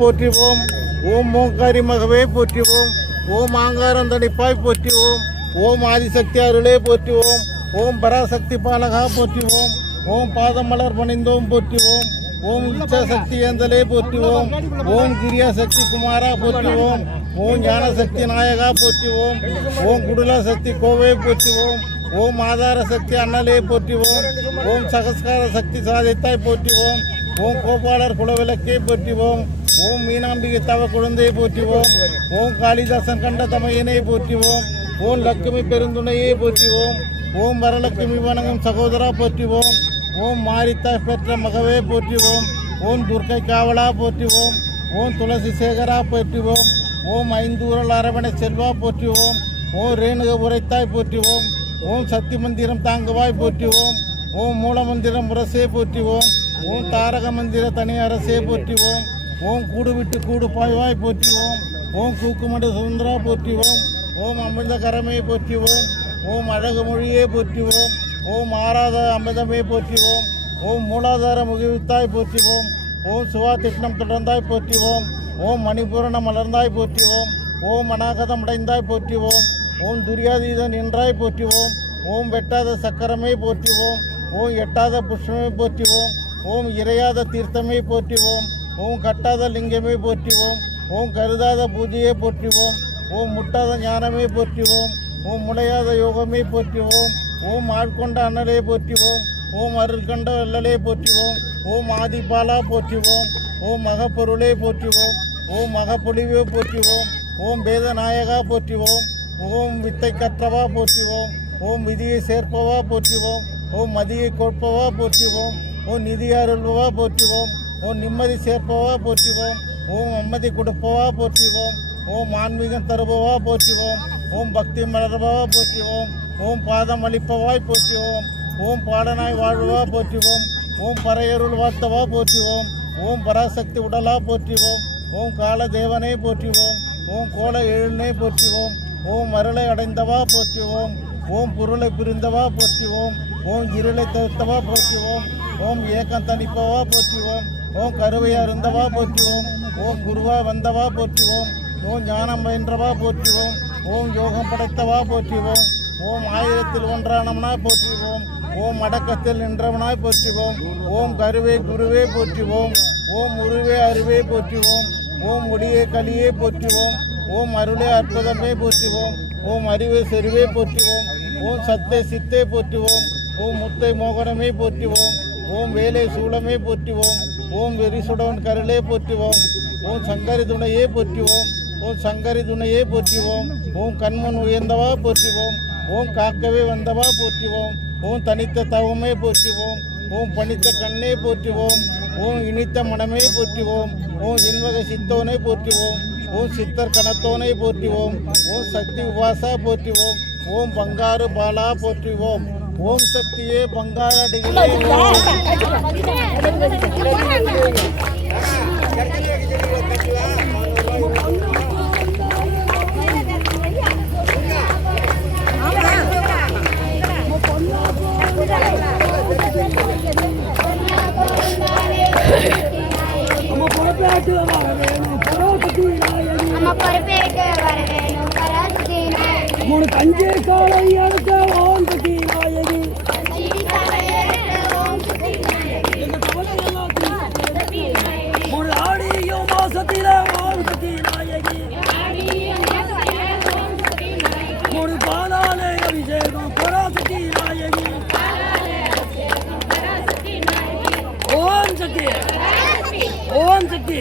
போற்றிவோம். ஓம் ஓங்காரி மகவே போற்றிவோம். ஓம் ஆங்காரம் தடிப்பாய் போற்றிவோம். ஓம் ஆதிசக்தி அருளே போற்றிவோம். ஓம் பராசக்தி பாலகா போற்றிவோம். ஓம் பாதமலர் பணிந்தோம் போற்றிவோம். ஓம் இச்சாசக்தி ஏந்தலே போற்றிவோம். ஓம் கிரியா சக்தி குமாரா போற்றிவோம். ஓம் ஞானசக்தி நாயகா போற்றிவோம். ஓம் குடுலா சக்தி கோவை போற்றிவோம். ஓம் ஆதார சக்தி அண்ணலே போற்றிவோம். ஓம் சகஸ்கார சக்தி சாதித்தாய் போற்றிவோம். ஓம் கோபாலர் குலவிளக்கே போற்றிவோம். ஓம் மீனாம்பிகை தவ குழந்தையை போற்றிவோம். ஓம் காளிதாசன் கண்ட தமையனை போற்றிவோம். ஓம் லட்சுமி பெருந்துணையை போற்றிவோம். ஓம் வரலட்சுமி வணங்கும் சகோதரா போற்றிவோம். ஓம் மாரித்தாய் பெற்ற மகவே போற்றிவோம். ஓம் துர்க்கை காவலா போற்றிவோம். ஓம் துளசி சேகரா போற்றிவோம். ஓம் ஐந்தூரல் அரவணை செல்வா போற்றிவோம். ஓம் ரேணுக உரைத்தாய் போற்றிவோம். ஓம் சக்தி மந்திரம் தாங்குவாய் போற்றிவோம். ஓம் மூல மந்திரம் முரசே போற்றிவோம். ஓம் தாரக மந்திர தனி அரசே போற்றிவோம். ஓம் கூடு விட்டு கூடு பாய்வாய் போற்றிவோம். ஓம் கூக்குமடு சுந்தரா போற்றிவோம். ஓம் அமிர்த கரமே போற்றிவோம். ஓம் அழகு மொழியே போற்றிவோம். ஓம் ஆராத அமிர்தமே போற்றிவோம். ஓம் மூலாதார முகிவித்தாய் போற்றிவோம். ஓம் சுவா திட்டம் தொடர்ந்தாய் போற்றிவோம். ஓம் மணிபூரணம் மலர்ந்தாய் போற்றிவோம். ஓம் அநாகதம் அடைந்தாய் போற்றிவோம். ஓம் துரியாதீதன் நின்றாய் போற்றிவோம். ஓம் வெட்டாத சக்கரமே போற்றிவோம். ஓம் எட்டாத புஷ்பமே போற்றிவோம். ஓம் இறையாத தீர்த்தமே போற்றிவோம். ஓம் கட்டாத லிங்கமே போற்றிவோம். ஓம் கருதாத பூஜையே போற்றிவோம். ஓம் முட்டாத ஞானமே போற்றிவோம். ஓம் முடையாத யோகமே போற்றிவோம். ஓம் ஆட்கொண்ட அண்ணலே போற்றிவோம். ஓம் அருள் கண்ட வல்லலே போற்றிவோம். ஓம் ஆதிபாலா போற்றிவோம். ஓம் மகப்பொருளே போற்றிவோம். ஓம் மகப்பொழிவே போற்றிவோம். ஓம் வேதநாயகா போற்றிவோம். ஓம் வித்தை கற்றவா போற்றிவோம். ஓம் விதியை சேர்ப்பவா போற்றிவோம். ஓம் மதியை கொடுப்பவா போற்றிவோம். ஓம் நிதி அருள்பவா போற்றிவோம். ஓம் நிம்மதி சேர்ப்பவா போற்றிவோம். ஓம் அம்மதி கொடுப்பவா போற்றிவோம். ஓம் ஆன்மீகம் தருபவா போற்றிவோம். ஓம் பக்தி மலர்பவா போற்றிவோம். ஓம் பாதம் அளிப்பவாய் போற்றிவோம். ஓம் பாடனாய் வாழ்வா போற்றிவோம். ஓம் பறையருள் வார்த்தவா போற்றிவோம். ஓம் பராசக்தி உடலா போற்றிவோம். ஓம் கால தேவனே போற்றிவோம். ஓம் கோல எழுநே போற்றிவோம். ஓம் அருளை அடைந்தவா போற்றிவோம். ஓம் பொருளை புரிந்தவா போற்றிவோம். ஓம் இருளை தவிர்த்தவா போற்றிவோம். ஓம் ஏக்கம் தணிப்பவா போற்றிவோம். ஓம் கருவை அருந்தவா போற்றிவோம். ஓம் குருவா வந்தவா போற்றிவோம். ஓம் ஞானம் பயின்றவா போற்றிவோம். ஓம் யோகம் படைத்தவா போற்றிவோம். ஓம் ஆயிரத்தில் ஒன்றானவனா போற்றிவோம். ஓம் அடக்கத்தில் நின்றவனாய் போற்றிவோம். ஓம் கருவே குருவே போற்றிவோம். ஓம் உருவே அருவே போற்றிவோம். ஓம் ஒளியே கலியே போற்றிவோம். ஓம் அருளே அற்புதமே போற்றிவோம். ஓம் அறிவே செருவே போற்றிவோம். ஓம் சத்தே சித்தே போற்றுவோம். ஓம் முத்தை மோகனமே போற்றுவோம். ஓம் வேலை சூளமே போற்றுவோம். ஓம் வெறிசுடவன் கருளே போற்றுவோம். ஓம் சங்கரி துணையே போற்றுவோம். ஓம் சங்கரி துணையே போற்றுவோம். ஓம் கண்மன் உயர்ந்தவா போற்றுவோம். ஓம் காக்கவே வந்தவா போற்றுவோம். ஓம் தனித்த தவமே போற்றுவோம். ஓம் பணித்த கண்ணே போற்றுவோம். ஓம் இனித்த மனமே போற்றுவோம். ஓம் இன்வகை சித்தோனை போற்றுவோம். ஓம் சித்தர் கணத்தோனை போற்றுவோம். ஓம் சக்தி உபாசா போற்றுவோம். ஓம் பங்காரு பாலா போற்றுவோம். ஓம் சக்தியே பங்காரடிகளே. மூணு கஞ்சே காலை அடுத்த ஓம் சக்தி நாயகி. மூணு ஆடியும் மாசத்தில ஓம் சக்தி நாயகி. மூணு பாலாலே அபிஷேகம் பராசக்தி நாயகி. ஓம் சக்தி ஓம் சக்தி.